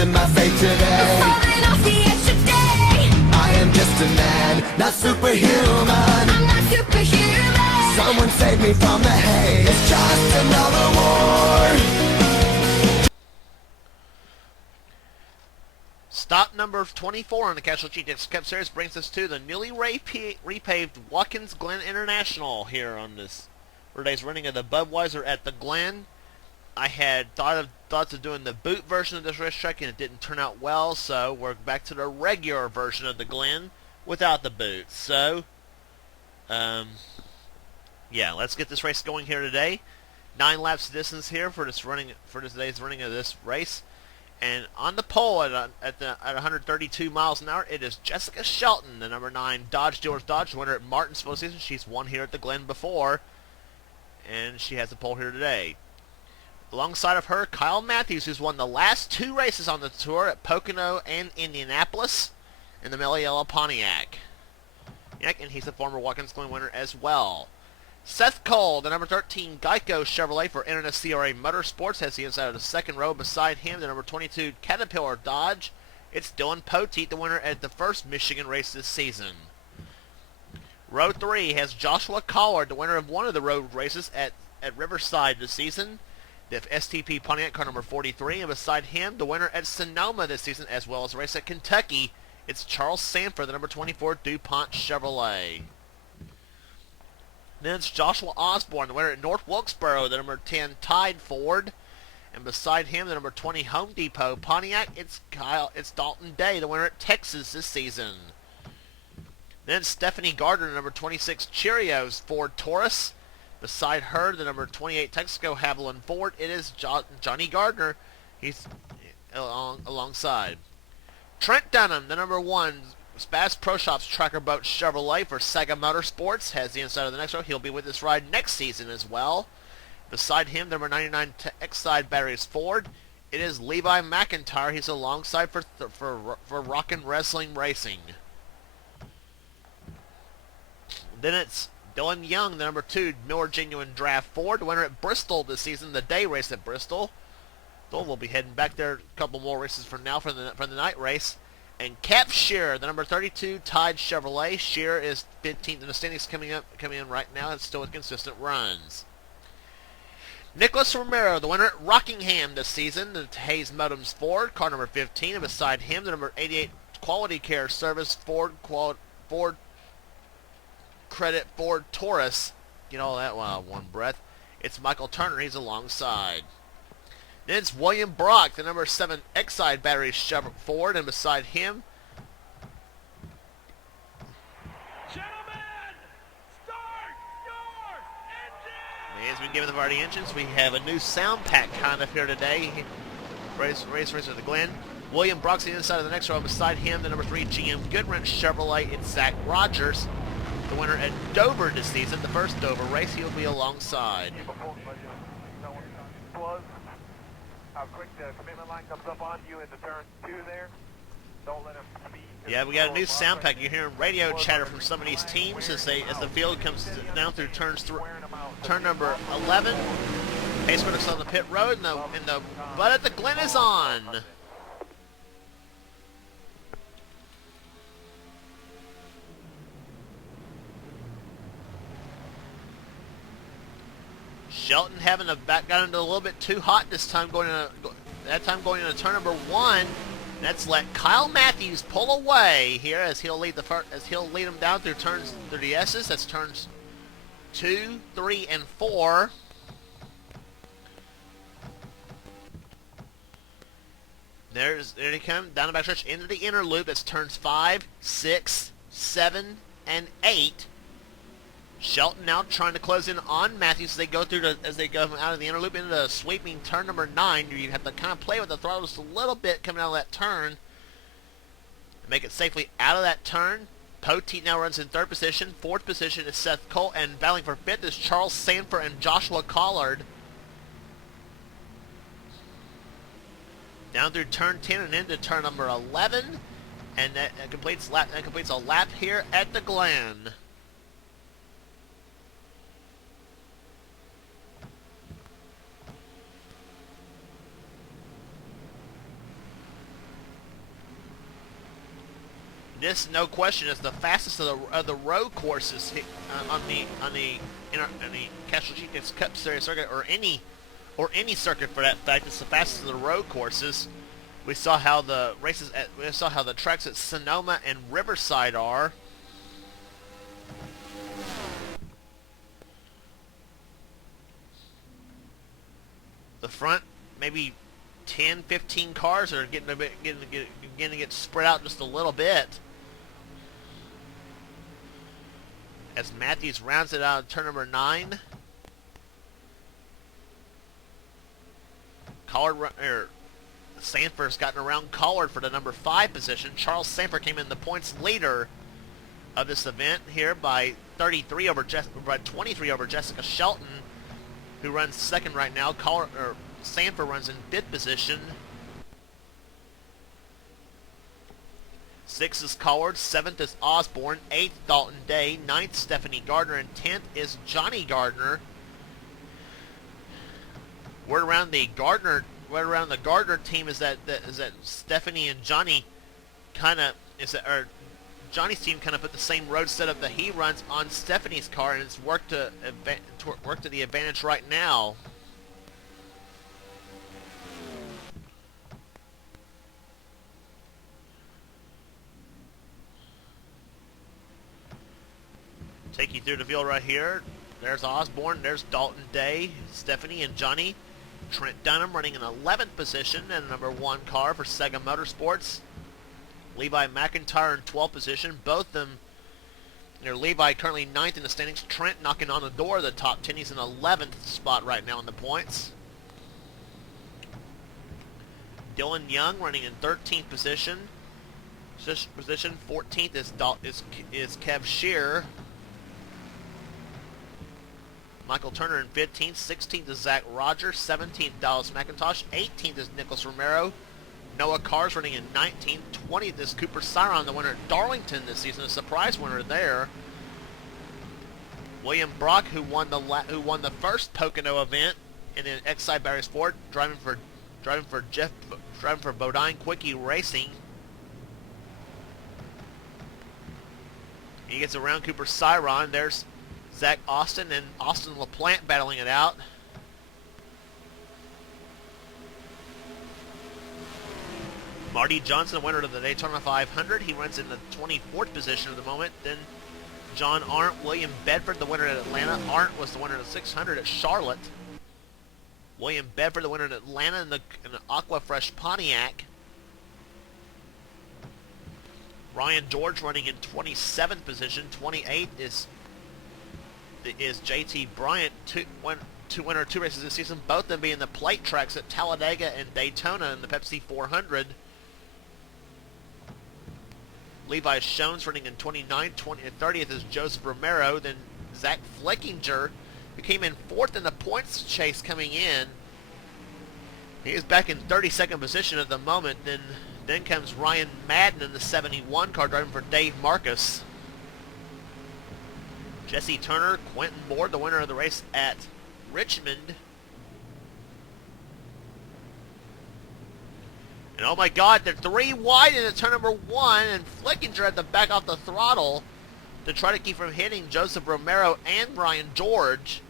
losing my faith today. Falling off the edge today. I am just a man, not superhuman. I'm not superhuman. Someone save me from the hate. It's just another war. Stop number 24 on the Castrol GTX Cup Series brings us to the newly repaved Watkins Glen International here on this today's running of the Budweiser at the Glen. I had thoughts of doing the boot version of this racetrack, and it didn't turn out well, so we're back to the regular version of the Glen without the boot. So, yeah, let's get this race going here today. 9 laps distance here for today's running of this race. And on the pole at 132 miles an hour, it is Jessica Shelton, the number 9 Dodge Dealers Dodge winner at Martinsville season. She's won here at the Glen before, and she has the pole here today. Alongside of her, Kyle Matthews, who's won the last 2 races on the tour at Pocono and Indianapolis in the Mellow Yellow Pontiac. And he's a former Watkins Glen winner as well. Seth Cole, the number 13 Geico Chevrolet for NNSCRA Motorsports, has the inside of the second row. Beside him, the number 22 Caterpillar Dodge. It's Dylan Poteet, the winner at the first Michigan race this season. Row 3 has Joshua Collard, the winner of one of the road races at Riverside this season. The STP Pontiac car number 43. And beside him, the winner at Sonoma this season, as well as a race at Kentucky. It's Charles Sanford, the number 24 DuPont Chevrolet. Then it's Joshua Osborne, the winner at North Wilkesboro, the number 10 Tide Ford. And beside him, the number 20 Home Depot Pontiac, it's Dalton Day, the winner at Texas this season. Then Stephanie Gardner, the number 26 Cheerios Ford Taurus. Beside her, the number 28 Texaco Haviland Ford, it is Johnny Gardner. He's alongside. Trent Dunham, the number 1 Bass Pro Shops Tracker Boat Chevrolet for Sega Motorsports, has the inside of the next row. He'll be with this ride next season as well. Beside him, number 99 X-Side Batteries Ford. It is Levi McIntyre. He's alongside for Rockin' Wrestling Racing. Then it's Dylan Young, the number 2 Miller Genuine Draft Ford, winner at Bristol this season, the day race at Bristol. So we'll be heading back there a couple more races from now for the night race. And Cap Shearer, the number 32 Tide Chevrolet. Shearer is 15th in the standings coming in right now. It's still with consistent runs. Nicholas Romero, the winner at Rockingham this season, the Hayes Modems Ford, car number 15. And beside him, the number 88 Quality Care Service Ford Credit Ford Taurus. Get all that one breath. It's Michael Turner. He's alongside. Then it's William Brock, the number 7 X-Side Battery Chevrolet Ford, and beside him, Gentlemen, start your engine! as we give the Vardy engines, we have a new sound pack kind of here today. Race at the Glen. William Brock's the inside of the next row. Beside him, the number 3 GM Goodwrench Chevrolet. It's Zach Rogers, the winner at Dover this season, the first Dover race. He'll be alongside. How quick the commitment line comes up on you into turn 2 there. Don't let him speed. Yeah, we got a new sound pack. You're hearing radio chatter from some of these teams as the field comes down through turn number 11. Pace critics on the pit road, and the butt at the Glen is on. Shelton having got into a little bit too hot this time going into turn number 1. That's let Kyle Matthews pull away here as he'll lead him down through turns 30 S's. That's turns 2, 3, and 4. There they come down the backstretch into the inner loop. That's turns 5, 6, 7, and 8. Shelton now trying to close in on Matthews as they go out of the inner loop into the sweeping turn number 9. You have to kind of play with the throttle just a little bit coming out of that turn. Make it safely out of that turn. Poteet now runs in 3rd position. 4th position is Seth Cole, and battling for 5th is Charles Sanford and Joshua Collard. Down through turn 10 and into turn number 11, and that completes a lap here at the Glen. This, no question, is the fastest of the road courses on the Castrol GTX Cup Series circuit, or any circuit for that fact. It's the fastest of the road courses. We saw how the tracks at Sonoma and Riverside are. The front, maybe 10, 15 cars are getting to get spread out just a little bit. As Matthews rounds it out of turn number 9. Sanford's gotten around Collard for the number 5 position. Charles Sanford came in the points leader of this event here by 23 over 23 over Jessica Shelton, who runs second right now. Sanford runs in 5th position. 6th is Collard, 7th is Osborne, 8th Dalton Day, 9th Stephanie Gardner, and 10th is Johnny Gardner. Word around the Gardner team is that Stephanie and Johnny Johnny's team kind of put the same road setup that he runs on Stephanie's car, and it's worked to the advantage right now. Take you through the field right here. There's Osborne, there's Dalton Day, Stephanie and Johnny. Trent Dunham running in 11th position in the number 1 car for Sega Motorsports. Levi McIntyre in 12th position. Both of them, Levi currently 9th in the standings. Trent knocking on the door of the top 10. He's in 11th spot right now in the points. Dylan Young running in 13th position. 14th is Kev Shear. Michael Turner in 15th, 16th is Zach Rogers, 17th Dallas McIntosh, 18th is Nicholas Romero, Noah Carr's running in 19th, 20th is Cooper Siron, the winner at Darlington this season, a surprise winner there. William Brock, who won the first Pocono event in the Exide Barry Sport, driving for Bodine Quickie Racing. He gets around Cooper Siron. There's Zach Austin and Austin LaPlante battling it out. Marty Johnson, winner of the Daytona 500. He runs in the 24th position at the moment. Then John Arndt, William Bedford, the winner at Atlanta. Arndt was the winner of the 600 at Charlotte. William Bedford, the winner at Atlanta in the Aqua Fresh Pontiac. Ryan George running in 27th position. 28th is JT Bryant, two winner of 2 races this season, both of them being the plate tracks at Talladega and Daytona in the Pepsi 400. Levi Shones running in 29th, 30th is Joseph Romero, then Zach Flickinger, who came in 4th in the points chase coming in. He is back in 32nd position at the moment. Then comes Ryan Madden in the 71 car driving for Dave Marcus. Jesse Turner, Quentin Moore, the winner of the race at Richmond. And oh my God, they're 3 wide into turn number 1, and Flickinger had to back off the throttle to try to keep from hitting Joseph Romero and Ryan George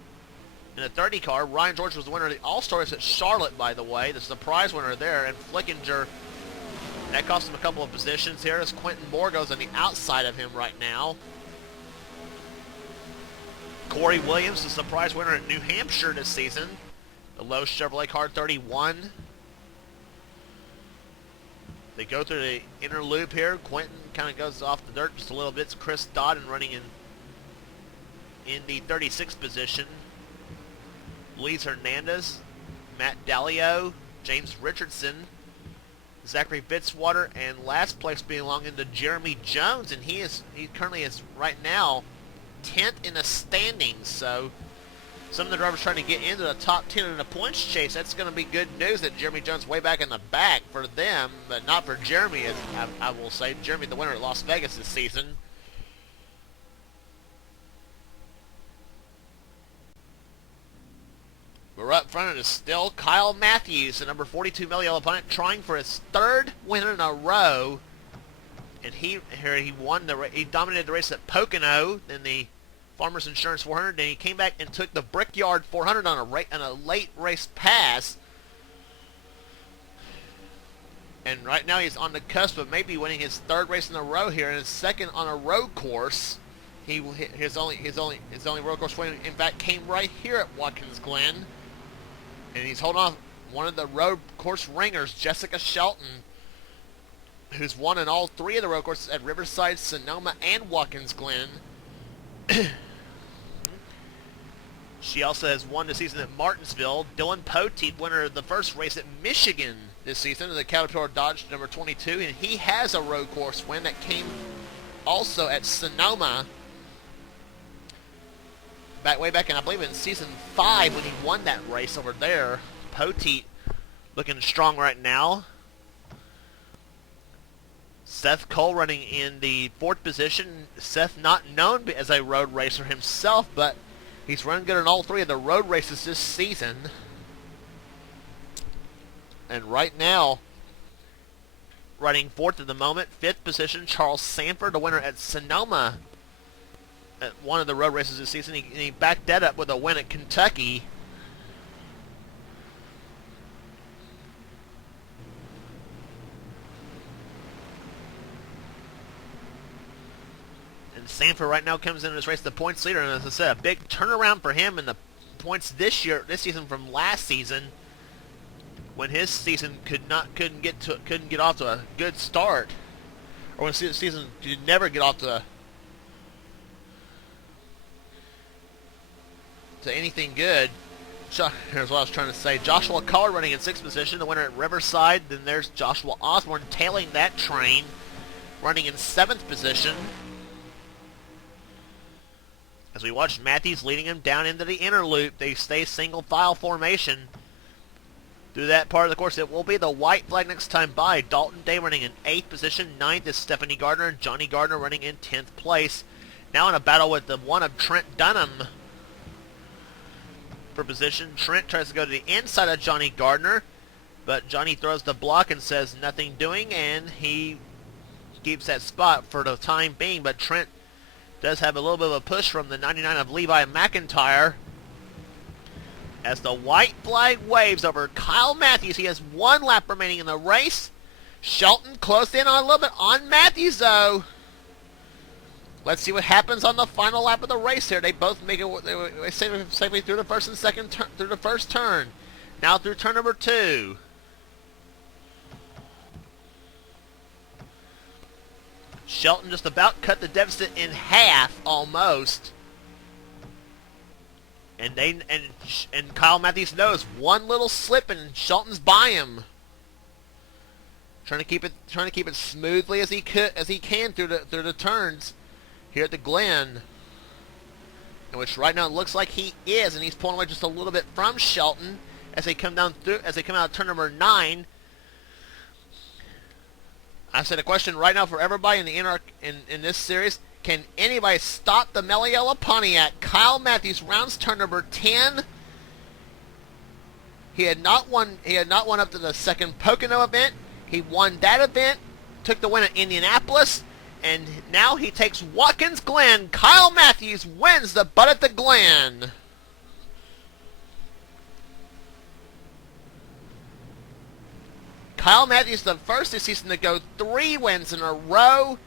in the 30 car. Ryan George was the winner of the All-Star race at Charlotte, by the way, the surprise winner there, and Flickinger, that cost him a couple of positions here as Quentin Moore goes on the outside of him right now. Corey Williams, the surprise winner at New Hampshire this season. The Lowe's Chevrolet car 31. They go through the inner loop here. Quentin kind of goes off the dirt just a little bit. It's Chris Dodden running in the 36th position. Luis Hernandez, Matt Dallio, James Richardson, Zachary Fitzwater, and last place belonging to Jeremy Jones, and he currently is right now 10th in the standings. So some of the drivers trying to get into the top 10 in the points chase. That's going to be good news that Jeremy Jones way back in the back for them, but not for Jeremy, as I will say. Jeremy, the winner at Las Vegas this season. We're up front. It is still Kyle Matthews, the number 42 male opponent, trying for his 3rd win in a row And he dominated the race at Pocono in the Farmers Insurance 400, and he came back and took the Brickyard 400 on a late race pass. And right now he's on the cusp of maybe winning his third race in a row here, and his second on a road course. His only road course win, in fact, came right here at Watkins Glen, and he's holding off one of the road course ringers, Jessica Shelton, who's won in all three of the road courses at Riverside, Sonoma, and Watkins Glen. She also has won this season at Martinsville. Dylan Poteet, winner of the first race at Michigan this season, the Caterpillar Dodge number 22, and he has a road course win that came also at Sonoma way back in, I believe, in season 5 when he won that race over there. Poteet looking strong right now. Seth Cole running in the 4th position. Seth not known as a road racer himself, but he's run good in all three of the road races this season. And right now, running 4th at the moment, 5th position, Charles Sanford, the winner at Sonoma at one of the road races this season. He backed that up with a win at Kentucky. And Sanford right now comes into this race the points leader, and as I said, a big turnaround for him in the points this season from last season, when his season couldn't get off to a good start, or when the season could never get off to anything good. Here's what I was trying to say. Joshua Collard running in 6th position, the winner at Riverside. Then there's Joshua Osborne tailing that train, running in 7th position. As we watch Matthews leading him down into the inner loop, they stay single file formation through that part of the course. It will be the white flag next time by. Dalton Day running in 8th position. 9th is Stephanie Gardner, and Johnny Gardner running in 10th place. Now in a battle with the one of Trent Dunham for position. Trent tries to go to the inside of Johnny Gardner, but Johnny throws the block and says nothing doing, and he keeps that spot for the time being. But Trent does have a little bit of a push from the 99 of Levi McIntyre. As the white flag waves over Kyle Matthews, he has 1 lap remaining in the race. Shelton close in on a little bit on Matthews, though. Let's see what happens on the final lap of the race here. They both make it safely through the first and second through the first turn. Now through turn number 2. Shelton just about cut the deficit in half, almost. And Kyle Matthews knows one little slip and Shelton's by him. Trying to keep it smoothly as he can through the turns here at the Glen, in which right now it looks like he is, and he's pulling away just a little bit from Shelton as they come out of turn number 9. I said a question right now for everybody in this series: can anybody stop the Meliella Pontiac? Kyle Matthews rounds turn number 10. He had not won up to the second Pocono event. He won that event, took the win at Indianapolis, and now he takes Watkins Glen. Kyle Matthews wins the Butt at the Glen. Kyle Matthews, the first this season to go 3 wins in a row.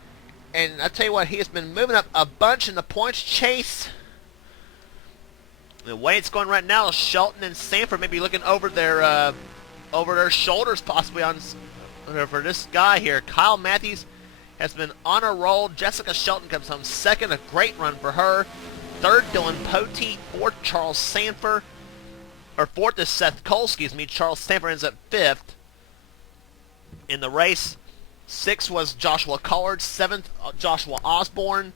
And I tell you what, he has been moving up a bunch in the points chase. The way it's going right now, Shelton and Sanford may be looking over their shoulders possibly for this guy here. Kyle Matthews has been on a roll. Jessica Shelton comes home second, a great run for her. 3rd, Dylan Poteet. 4th, Charles Sanford. Or 4th is Seth Cole, Charles Sanford ends up 5th in the race. 6th was Joshua Collard. 7th, Joshua Osborne.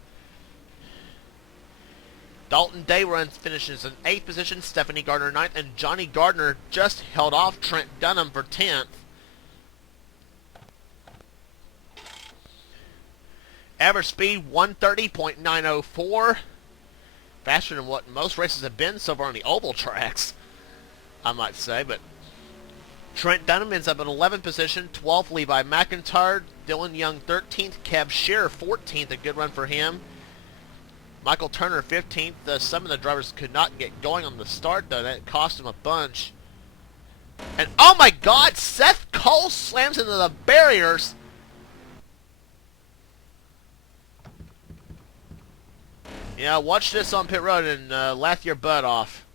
Dalton Day finishes in 8th position. Stephanie Gardner 9th. And Johnny Gardner just held off Trent Dunham for 10th. Average speed 130.904. Faster than what most races have been so far on the oval tracks, I might say. But Trent Dunham ends up in 11th position. 12th, Levi McIntyre. Dylan Young, 13th. Kev Shearer, 14th. A good run for him. Michael Turner, 15th. Some of the drivers could not get going on the start, though. That cost him a bunch. And, oh my God, Seth Cole slams into the barriers. Yeah, watch this on pit road and laugh your butt off.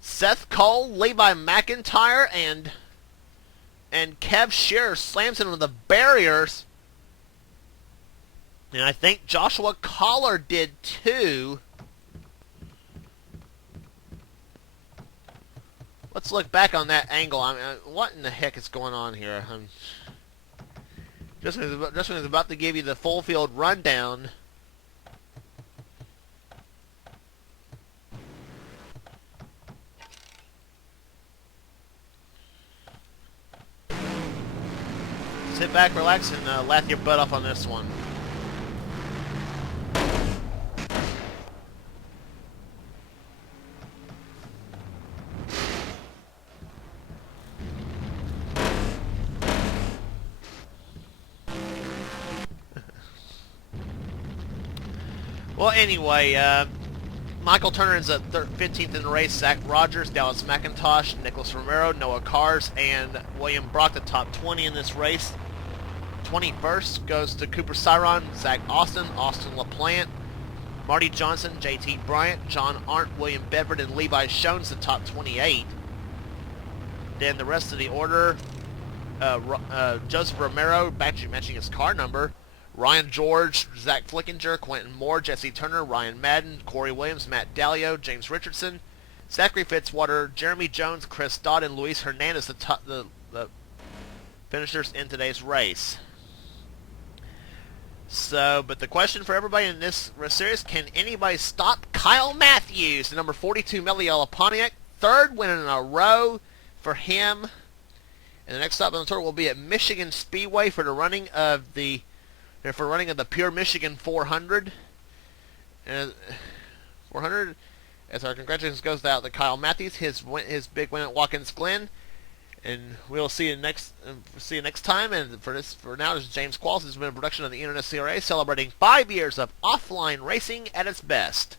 Seth Cole, Levi McIntyre, and Kev Shearer slams into the barriers. And I think Joshua Collar did too. Let's look back on that angle. I mean, what in the heck is going on here? Justin is about to give you the full field rundown. Sit back, relax, and laugh your butt off on this one. Well, anyway, Michael Turner is at 15th in the race. Zach Rogers, Dallas McIntosh, Nicholas Romero, Noah Cars, and William Brock, the top 20 in this race. 21st goes to Cooper Cyron, Zach Austin, Austin LaPlante, Marty Johnson, JT Bryant, John Arndt, William Bedford, and Levi Shones, the top 28. Then the rest of the order, Joseph Romero, matching his car number, Ryan George, Zach Flickinger, Quentin Moore, Jesse Turner, Ryan Madden, Corey Williams, Matt Dalio, James Richardson, Zachary Fitzwater, Jeremy Jones, Chris Dodd, and Luis Hernandez, the finishers in today's race. So, but the question for everybody in this series, can anybody stop Kyle Matthews, the number 42 Meliella Pontiac? Third win in a row for him. And the next stop on the tour will be at Michigan Speedway for the running of the Pure Michigan 400. And 400, as our congratulations goes out to Kyle Matthews, his big win at Watkins Glen. And we'll see you next time. And for now, this is James Qualls. This has been a production of the NNSCRA, celebrating 5 years of offline racing at its best.